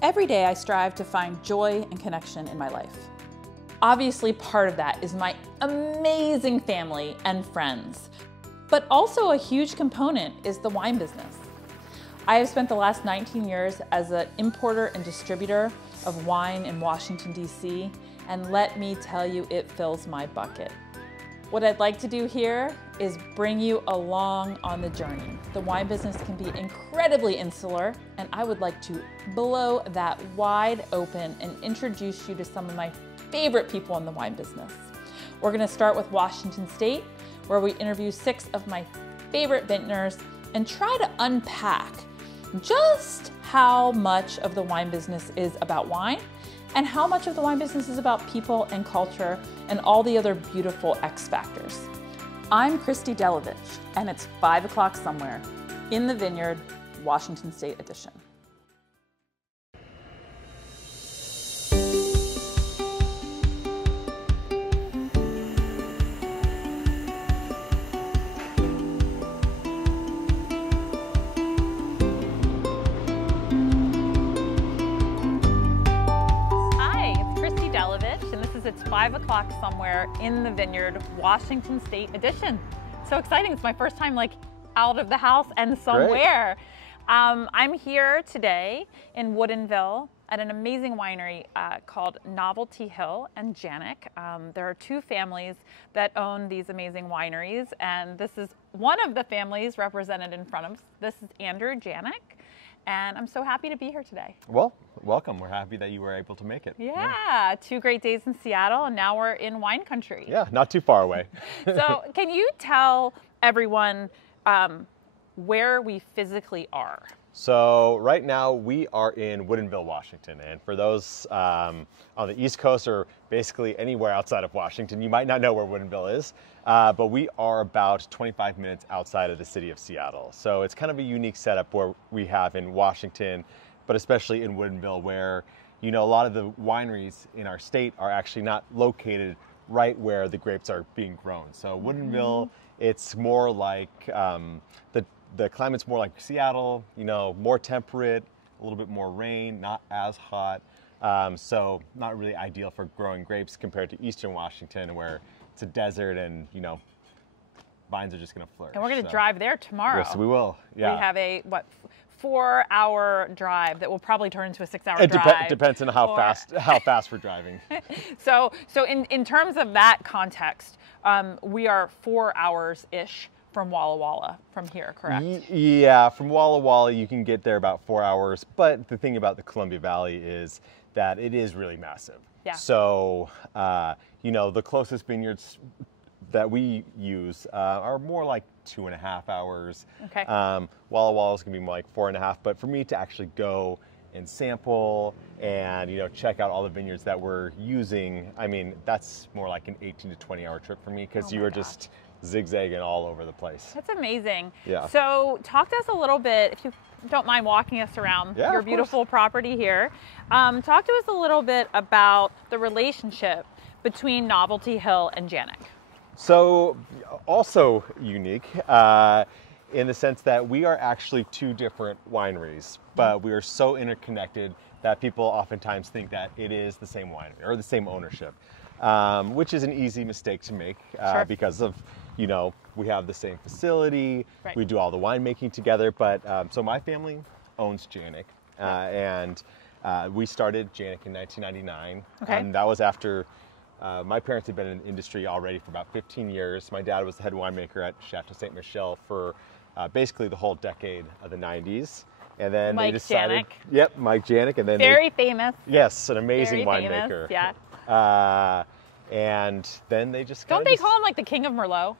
Every day I strive to find joy and connection in my life. Obviously, part of that is my amazing family and friends, but also a huge component is the wine business. I have spent the last 19 years as an importer and distributor of wine in Washington, D.C., and let me tell you, it fills my bucket. What I'd like to do here is bring you along on the journey. The wine business can be incredibly insular, and I would like to blow that wide open and introduce you to some of my favorite people in the wine business. We're gonna start with Washington State, where we interview 6 of my favorite vintners and try to unpack just how much of the wine business is about wine and how much of the wine business is about people and culture and all the other beautiful X factors. I'm Christy Delovich, and it's 5 o'clock somewhere in the Vineyard, Washington State edition. It's 5 o'clock somewhere in the Vineyard, Washington State edition. So exciting. It's my first time like out of the house and somewhere. I'm here today in Woodinville at an amazing winery called Novelty Hill-Januik. There are 2 families that own these amazing wineries, and this is one of the families represented in front of us. This is Andrew Janik, and I'm so happy to be here today. Well, welcome. We're happy that you were able to make it. Yeah, 2 great days in Seattle, and now we're in wine country. Yeah, not too far away. So can you tell everyone where we physically are? So right now we are in Woodinville, Washington. And for those on the East Coast or basically anywhere outside of Washington, you might not know where Woodinville is, but we are about 25 minutes outside of the city of Seattle. So it's kind of a unique setup where we have in Washington, but especially in Woodinville, where, you know, a lot of the wineries in our state are actually not located right where the grapes are being grown. So Woodinville, it's more like, the climate's more like Seattle, you know, more temperate, a little bit more rain, not as hot. So not really ideal for growing grapes compared to Eastern Washington, where it's a desert and, you know, vines are just gonna flourish. And we're gonna drive there tomorrow. Yes, we will, yeah. We have a, 4-hour drive that will probably turn into a 6-hour drive. It depends on how fast we're driving. So in terms of that context, we are 4 hours-ish from Walla Walla from here, correct? Yeah, from Walla Walla you can get there about 4 hours, but the thing about the Columbia Valley is that it is really massive. Yeah. So, you know, the closest vineyards that we use are more like 2.5 hours. Okay. Walla Walla is gonna be more like 4.5, but for me to actually go and sample and, you know, check out all the vineyards that we're using, I mean, that's more like an 18 to 20 hour trip for me, because you are just zigzagging all over the place. That's amazing. Yeah. So talk to us a little bit, if you don't mind walking us around your beautiful property here. Talk to us a little bit about the relationship between Novelty Hill and Janik. So also unique in the sense that we are actually 2 different wineries, but we are so interconnected that people oftentimes think that it is the same winery or the same ownership, which is an easy mistake to make because of, you know, we have the same facility, we do all the winemaking together, but so my family owns Janik, and we started Janik in 1999, and that was after my parents had been in the industry already for about 15 years. My dad was the head winemaker at Chateau Ste. Michelle for basically the whole decade of the 90s. And then they decided, Mike Janik, and then very famous. Yes, an amazing very winemaker. Famous, yeah. And then they just don't they call him like the King of Merlot?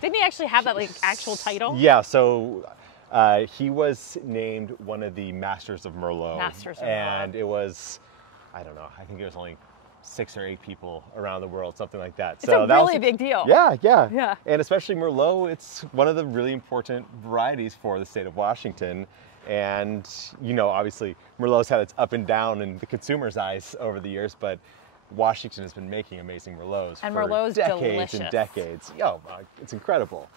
Didn't he actually have that like actual title? Yeah. So he was named one of the Masters of Merlot. Masters of Merlot. And it was, I don't know, I think it was only 6 or 8 people around the world, something like that. It's a really big deal. Yeah. And especially Merlot, it's one of the really important varieties for the state of Washington. And, you know, obviously Merlot's had its up and down in the consumer's eyes over the years, but Washington has been making amazing Merlots and for Merlot's decades delicious. And decades. Oh, it's incredible.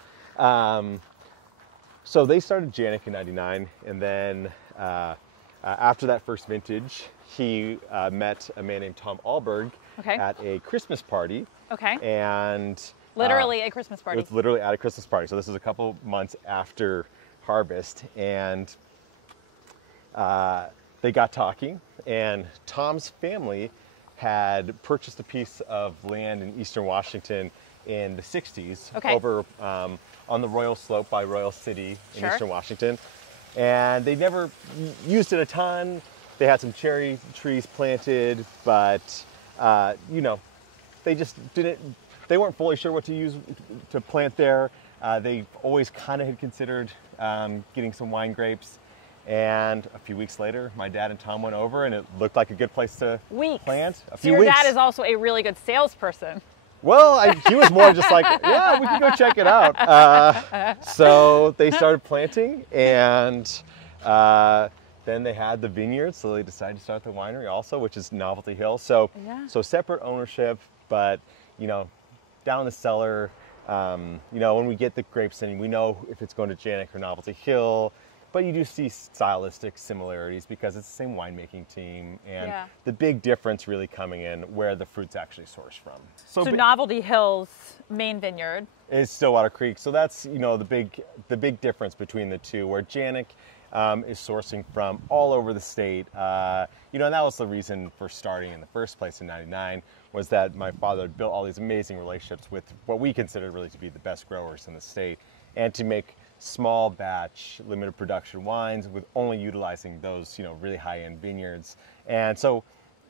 So they started Janik in '99, and then after that first vintage, he met a man named Tom Alberg at a Christmas party. Okay. And literally a Christmas party. It was literally at a Christmas party. So this is a couple months after harvest, and they got talking, and Tom's family had purchased a piece of land in eastern Washington in the 60s over on the Royal Slope by Royal City in eastern Washington. And they never used it a ton. They had some cherry trees planted, but you know, they just they weren't fully sure what to use to plant there. They always kind of had considered getting some wine grapes. And a few weeks later, my dad and Tom went over, and it looked like a good place to plant. So your dad is also a really good salesperson. Well, he was more just like, yeah, we can go check it out. So they started planting, and then they had the vineyard, so they decided to start the winery also, which is Novelty Hill. So, so separate ownership, but you know, down in the cellar, you know, when we get the grapes in, we know if it's going to Hill-Januik or Novelty Hill. But you do see stylistic similarities because it's the same winemaking team, and the big difference really coming in where the fruit's actually sourced from. So Novelty Hill's main vineyard is Stillwater Creek. So that's, you know, the big difference between the two, where Hill-Januik is sourcing from all over the state. You know, and that was the reason for starting in the first place in '99, was that my father had built all these amazing relationships with what we considered really to be the best growers in the state, and to make small batch, limited production wines with only utilizing those, you know, really high-end vineyards. And so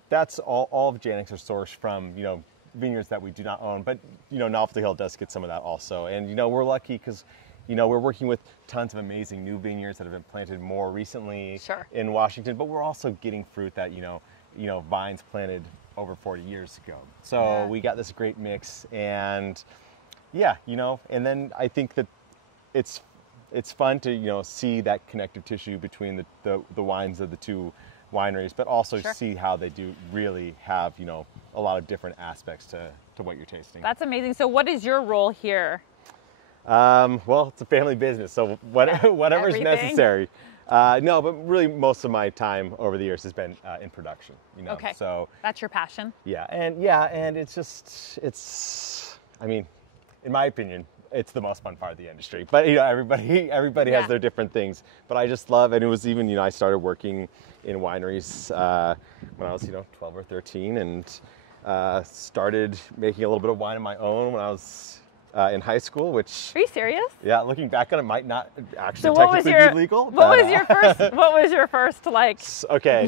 that's all of Hill-Januiks are sourced from, you know, vineyards that we do not own. But, you know, Novelty Hill does get some of that also. And, you know, we're lucky because, you know, we're working with tons of amazing new vineyards that have been planted more recently in Washington, but we're also getting fruit that, you know, vines planted over 40 years ago. So we got this great mix, and yeah, you know, and then I think that it's fun to, you know, see that connective tissue between the wines of the two wineries, but also see how they do really have, you know, a lot of different aspects to what you're tasting. That's amazing. So what is your role here? Well, it's a family business, so whatever's necessary. No, but really most of my time over the years has been in production, you know. So that's your passion? Yeah, and it's just, I mean, in my opinion, it's the most fun part of the industry. But, you know, everybody has their different things. But I just love, and it was even, you know, I started working in wineries when I was, you know, 12 or 13, and started making a little bit of wine of my own when I was in high school, which... Are you serious? Yeah, looking back on it, might not actually technically be legal. What was your first like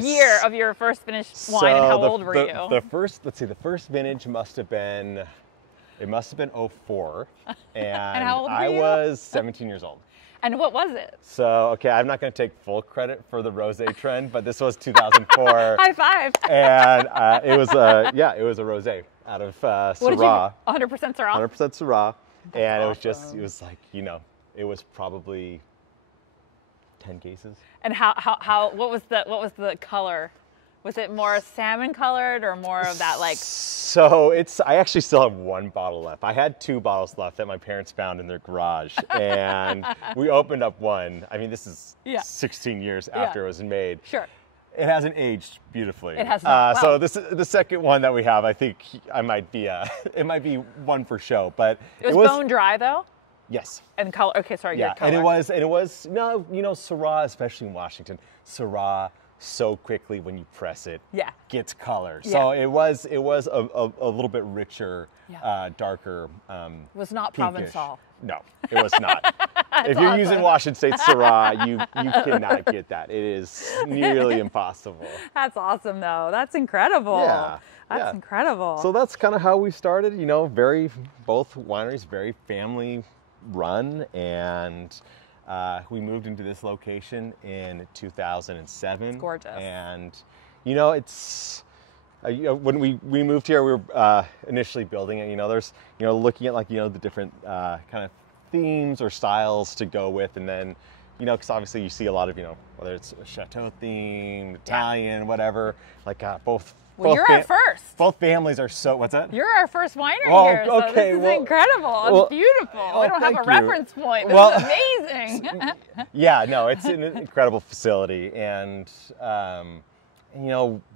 year of your first finished wine, and how old were you? The first vintage must have been... It must have been 04, and how old were you? I was 17 years old. And what was it? So, okay, I'm not going to take full credit for the rosé trend, but this was 2004. High five. And it was a rosé out of Syrah. 100% Syrah? 100% Syrah. And awesome. It was like, you know, it was probably 10 cases. And what was the color? Was it more salmon colored or more of that like? So I actually still have one bottle left. I had 2 bottles left that my parents found in their garage, and we opened up one. I mean, this is 16 years after it was made. Sure. It hasn't aged beautifully. It has not. So this the second one that we have. I think I might be it might be one for show, but it was bone dry though. Yes. And color. Okay, sorry. Yeah, color. and it was no, you know, Syrah, especially in Washington, Syrah so quickly when you press it gets color. So it was a little bit richer, darker. Was not pinkish. Provençal. No, it was not. If you're using Washington State Syrah, you cannot get that. It is nearly impossible. That's awesome though. That's incredible. Yeah. That's incredible. So that's kind of how we started, you know, both wineries very family run, and we moved into this location in 2007. It's gorgeous. And, you know, it's, you know, when we moved here, we were initially building it, you know, there's, you know, looking at like, you know, the different kind of themes or styles to go with, and then because obviously you see a lot of, whether it's chateau themed, Italian, whatever, like both. Well, you're our first. Both families are so, what's that? You're our first winery here, so okay, this is incredible. It's beautiful. We don't have a reference point. This is amazing. Yeah, no, it's an incredible facility, and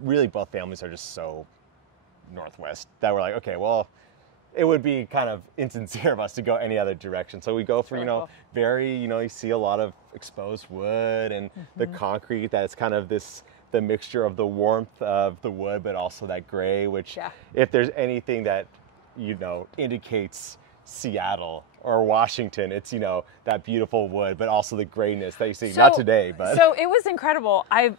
really both families are just so Northwest that we're like, okay, well, it would be kind of insincere of us to go any other direction. So we go for, cool. very, you see a lot of exposed wood and the concrete that's kind of the mixture of the warmth of the wood, but also that gray, which if there's anything that, indicates Seattle or Washington, it's, that beautiful wood, but also the grayness that you see, not today, but. So it was incredible. I've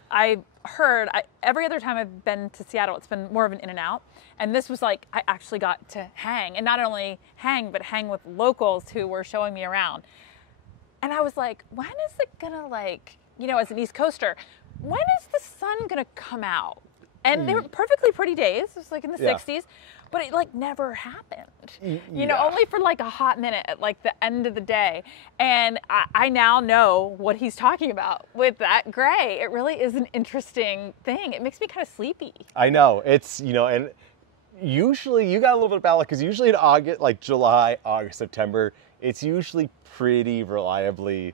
heard, every other time I've been to Seattle, it's been more of an in and out. And this was like, I actually got to hang, and not only hang, but hang with locals who were showing me around. And I was like, when is it gonna as an East Coaster, when is the sun gonna come out? And they were perfectly pretty days. It was like in the 60s, but it never happened. Only for a hot minute at the end of the day. And I now know what he's talking about with that gray. It really is an interesting thing. It makes me kind of sleepy. I know. It's, and usually you got a little bit of ballot because usually in August, July, August, September, it's usually pretty reliably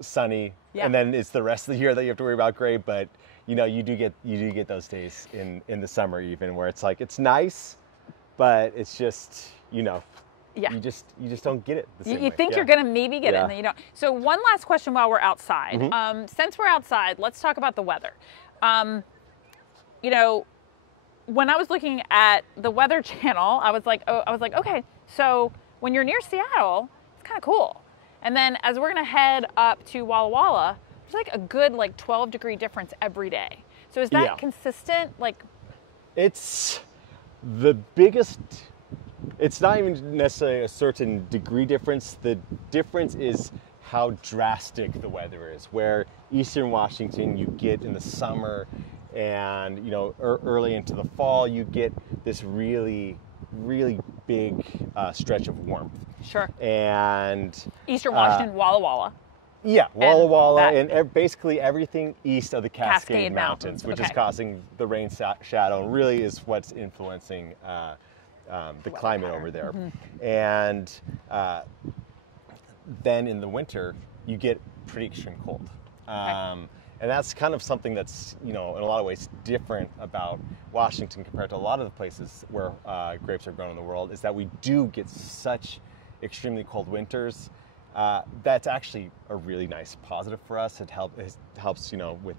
sunny. Yeah. And then it's the rest of the year that you have to worry about gray, but you do get those days in the summer even where it's it's nice, but it's just, you just don't get it the same way. You think you're going to maybe get it, and then you don't. So one last question while we're outside. Since we're outside, let's talk about the weather. When I was looking at the Weather Channel, I was like, okay, so when you're near Seattle, it's kind of cool. And then as we're going to head up to Walla Walla, there's a good 12-degree difference every day. So is that consistent? It's the biggest, it's not even necessarily a certain degree difference. The difference is how drastic the weather is. Where Eastern Washington, you get in the summer and, early into the fall, you get this really, really big stretch of warmth. Sure. And Eastern Washington, Walla Walla. Yeah, Walla Walla, and basically everything east of the Cascade Mountains, which is causing the rain shadow, and really is what's influencing the climate over there. And then in the winter, you get pretty extreme cold. And that's kind of something that's, in a lot of ways different about Washington compared to a lot of the places where grapes are grown in the world, is that we do get such extremely cold winters. That's actually a really nice positive for us. It helps, with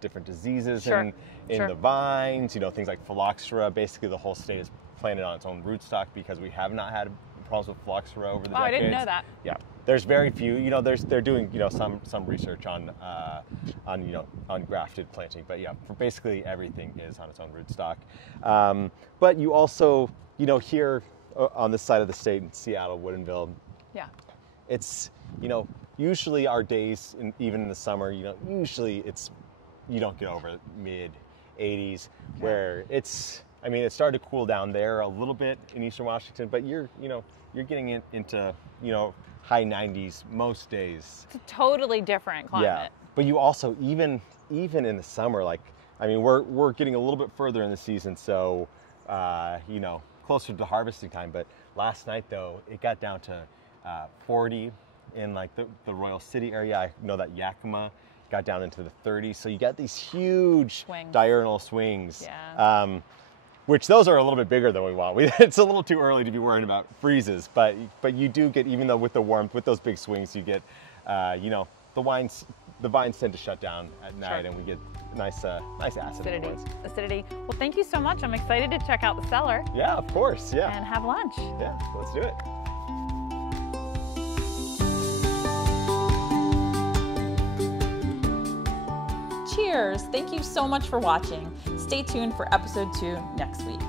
different diseases in the vines, things like phylloxera. Basically, the whole state is planted on its own rootstock because we have not had problems with phylloxera over the decades. I didn't know that. Yeah, there's very few. They're doing some research on grafted planting, but yeah, for basically everything is on its own rootstock. But you also here on this side of the state in Seattle, Woodinville. Yeah. It's, usually our days, even in the summer, usually you don't get over mid 80s where it started to cool down there a little bit in Eastern Washington, but you're getting into, high 90s most days. It's a totally different climate. Yeah, but you also, even in the summer, we're getting a little bit further in the season, so, closer to harvesting time, but last night though, it got down to 40 in the Royal City area. I know that Yakima got down into the 30s. So you got these huge diurnal swings, which those are a little bit bigger than we want. It's a little too early to be worrying about freezes, but you do get, even though with the warmth, with those big swings, you get, the vines tend to shut down at night, and we get nice acid. Acidity. Well, thank you so much. I'm excited to check out the cellar. Yeah, of course. Yeah. And have lunch. Yeah, let's do it. Cheers! Thank you so much for watching. Stay tuned for episode 2 next week.